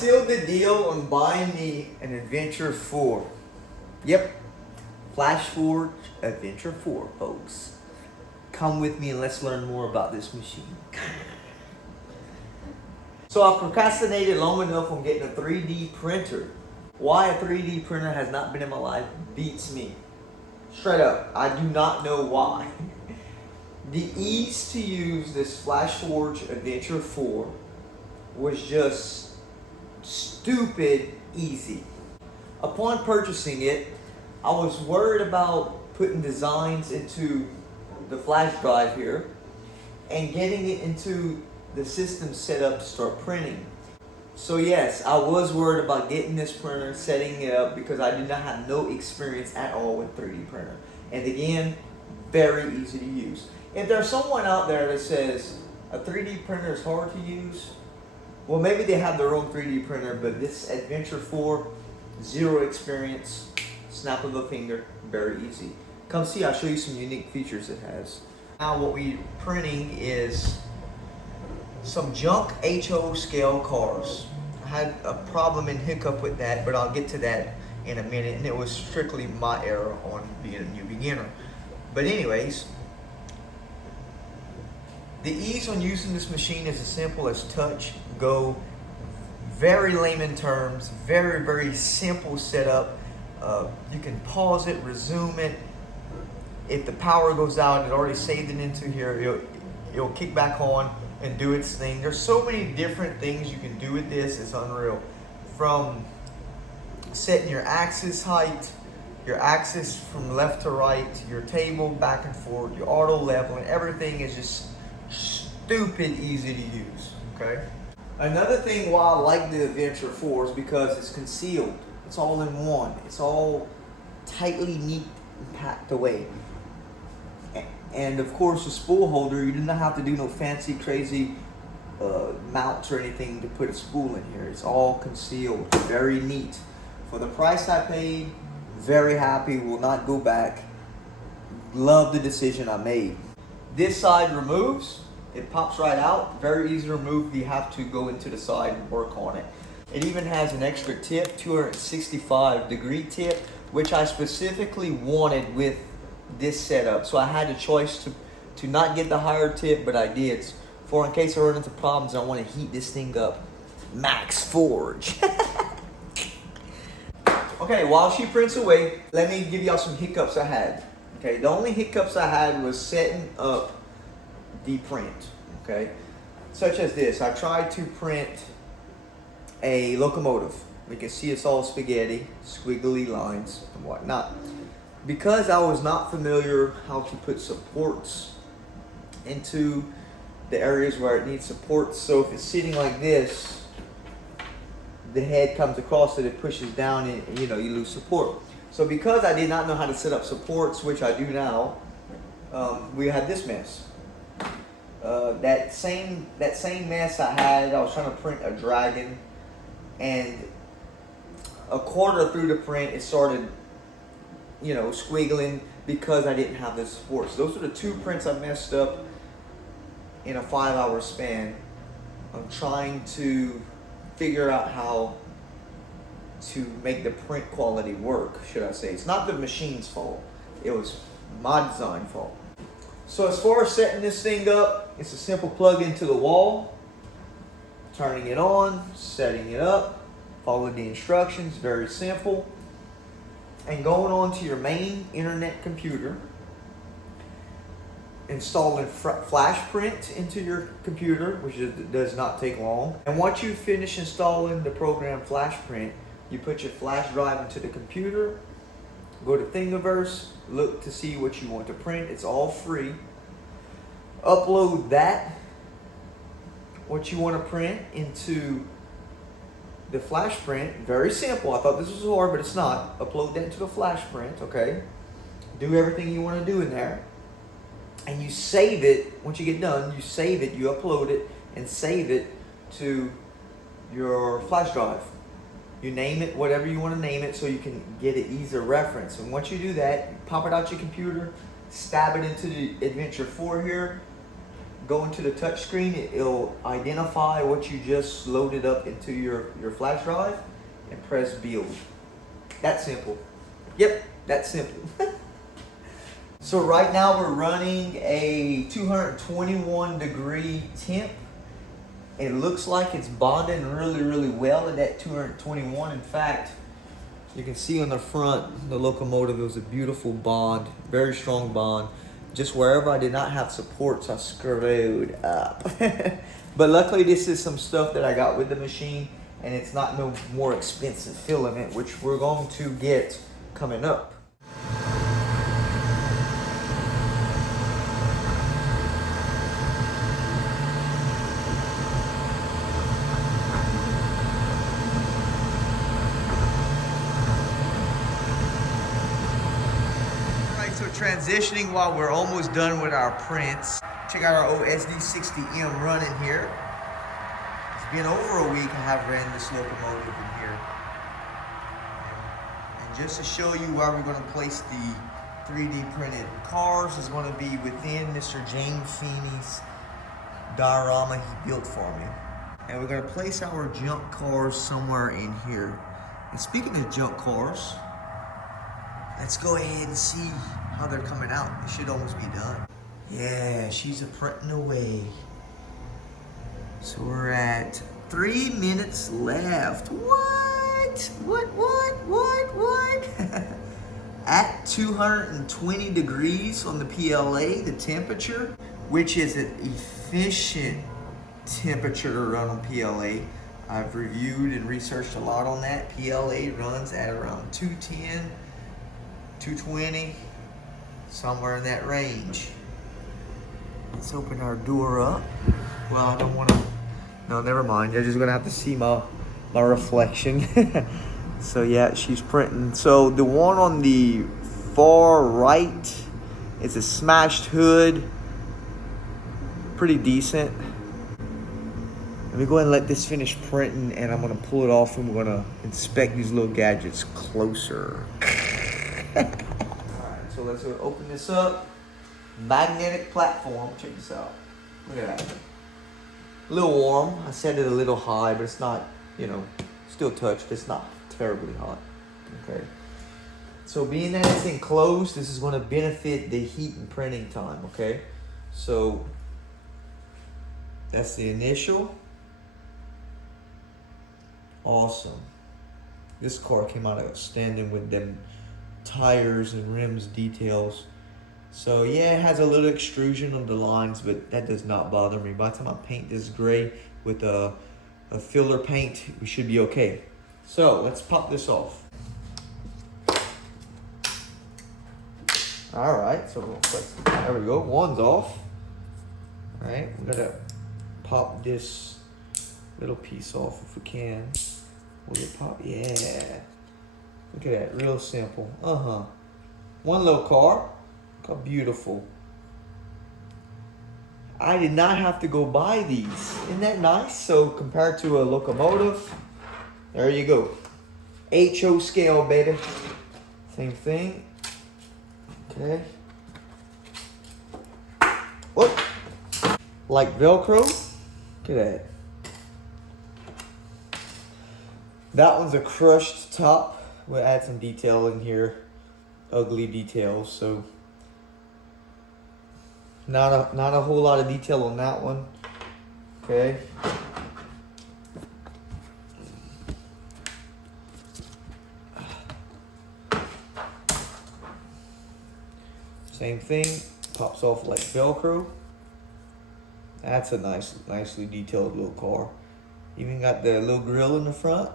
sealed the deal on buying me an Adventure 4. Yep, Flash Forge Adventure 4, folks. Come with me and let's learn more about this machine. So I procrastinated long enough on getting a 3D printer. Why a 3D printer has not been in my life beats me. Straight up, I do not know why. The ease to use this Flash Forge Adventure 4 was just stupid easy. Upon purchasing it, I was worried about putting designs into the flash drive here and getting it into the system set up to start printing. So yes, I was worried about getting this printer, setting it up, because I did not have no experience at all with 3D printer. And again, very easy to use. If there's someone out there that says a 3D printer is hard to use, well, maybe they have their own 3D printer, but this Adventure 4, zero experience, snap of a finger, very easy. Come see, I'll show you some unique features it has. Now what we're printing is some junk HO scale cars. I had a problem and hiccup with that, but I'll get to that in a minute, and it was strictly my error on being a new beginner. But anyways, the ease on using this machine is as simple as touch, go, very layman terms, very, very simple setup. You can pause it, resume it. If the power goes out, it already saved it into here, it'll kick back on and do its thing. There's so many different things you can do with this, it's unreal. From setting your axis height, your axis from left to right, your table back and forth, your auto leveling, everything is just stupid easy to use, okay? Another thing why I like the Adventure 4 is because it's concealed. It's all in one. It's all tightly neat and packed away. And of course, the spool holder, you do not have to do no fancy, crazy mounts or anything to put a spool in here. It's all concealed, very neat. For the price I paid, very happy, will not go back. Love the decision I made. This side removes, it pops right out, very easy to remove. You have to go into the side and work on it. It even has an extra tip, 265-degree tip, which I specifically wanted with this setup. So I had a choice to not get the higher tip, but I did. For in case I run into problems, I want to heat this thing up. Max Forge. Okay, while she prints away, let me give y'all some hiccups I had. Okay, the only hiccups I had was setting up the print. Okay, such as this. I tried to print a locomotive. You can see it's all spaghetti, squiggly lines and whatnot. Because I was not familiar how to put supports into the areas where it needs supports, so if it's sitting like this, the head comes across it, it pushes down, and you lose support. So because I did not know how to set up supports, which I do now, we had this mess. That same mess I had, I was trying to print a dragon, and a quarter through the print, it started squiggling because I didn't have the supports. Those are the two prints I messed up in a 5-hour span. I'm trying to figure out how to make the print quality work, should I say. It's not the machine's fault. It was my design fault. So as far as setting this thing up, it's a simple plug into the wall, turning it on, setting it up, follow the instructions, very simple. And going on to your main internet computer, installing Flash Print into your computer, which does not take long. And once you finish installing the program Flash Print, you put your flash drive into the computer, go to Thingiverse, look to see what you want to print. It's all free. Upload that, what you want to print, into the Flash Print. Very simple. I thought this was hard, but it's not. Upload that into the Flash Print, okay? Do everything you want to do in there. And you save it. Once you get done, you save it, you upload it, and save it to your flash drive. You name it whatever you want to name it so you can get an easier reference. And once you do that, pop it out your computer, stab it into the Adventure 4 here, go into the touch screen, it'll identify what you just loaded up into your flash drive and press build. That simple. Yep, that's simple. So right now we're running a 221 degree temp. It looks like it's bonding really, really well at that 221. In fact, you can see on the front, the locomotive, it was a beautiful bond, very strong bond. Just wherever I did not have supports, I screwed up. But luckily this is some stuff that I got with the machine, and it's not no more expensive filament, which we're going to get coming up. So transitioning while we're almost done with our prints. Check out our old SD60M running here. It's been over a week I have ran this locomotive in here. And just to show you where we're gonna place the 3D printed cars is gonna be within Mr. James Feeney's diorama he built for me. And we're gonna place our junk cars somewhere in here. And speaking of junk cars, let's go ahead and see how they're coming out. It should almost be done. Yeah, she's a printing away. So we're at 3 minutes left. What? At 220 degrees on the PLA, the temperature, which is an efficient temperature to run on PLA. I've reviewed and researched a lot on that. PLA runs at around 210, 220, somewhere in that range. Let's open our door up. Well, I don't want to, no, never mind. You're just gonna have to see my reflection. So yeah, she's printing. So the one on the far right is a smashed hood. Pretty decent. Let me go ahead and let this finish printing, and I'm gonna pull it off and we're gonna inspect these little gadgets closer. Alright, so let's open this up. Magnetic platform, check this out. Look at that. A little warm. I set it a little high, but it's not, you know, still touched. It's not terribly hot. Okay. So being that it's enclosed, this is going to benefit the heat and printing time. Okay. So that's the initial. Awesome. This car came out outstanding with them tires and rims details. So yeah, it has a little extrusion on the lines, but that does not bother me. By the time I paint this gray with a filler paint, we should be okay. So let's pop this off. All right, so there we go. One's off. All right, we're gonna pop this little piece off if we can. Will it pop? Yeah. Look at that, real simple. One little car. Look how beautiful. I did not have to go buy these. Isn't that nice? So compared to a locomotive, there you go. HO scale, baby. Same thing. Okay. What? Like Velcro? Look at that. That one's a crushed top. We'll add some detail in here. Ugly details, so not a whole lot of detail on that one. Okay. Same thing, pops off like Velcro. That's a nicely detailed little car. Even got the little grill in the front.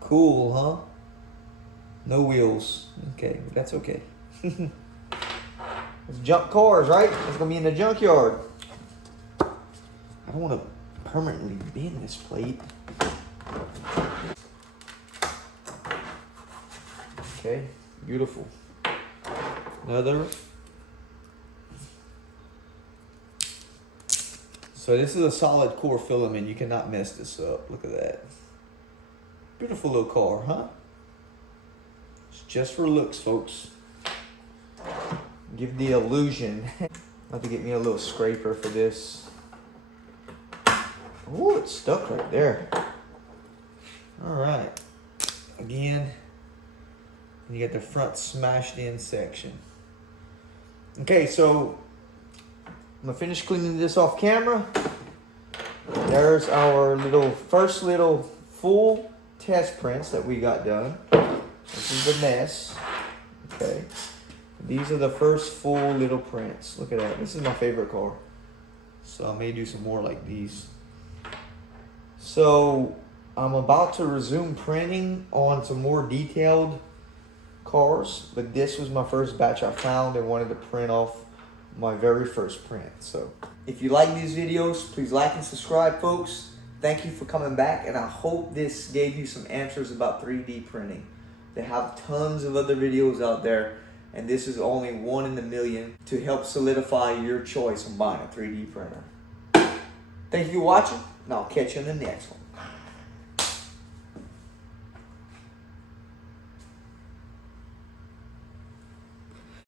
Cool, huh? No wheels. Okay, that's okay. It's junk cars, right? It's gonna be in the junkyard. I don't want to permanently bend this plate. Okay, beautiful. Another. So this is a solid core filament. You cannot mess this up. Look at that. Beautiful little car, huh? It's just for looks, folks. Give the illusion. I'll have to get me a little scraper for this. Oh, it's stuck right there. All right. Again, you get the front smashed in section. Okay, so I'm gonna finish cleaning this off camera. There's our first little full test prints that we got done. This is the mess. Okay. These are the first full little prints. Look at that. This is my favorite car. So I may do some more like these. So I'm about to resume printing on some more detailed cars, but this was my first batch I found and wanted to print off my very first print. So if you like these videos, please like and subscribe, folks. Thank you for coming back, and I hope this gave you some answers about 3D printing. They have tons of other videos out there, and this is only one in a million to help solidify your choice on buying a 3D printer. Thank you for watching, and I'll catch you in the next one.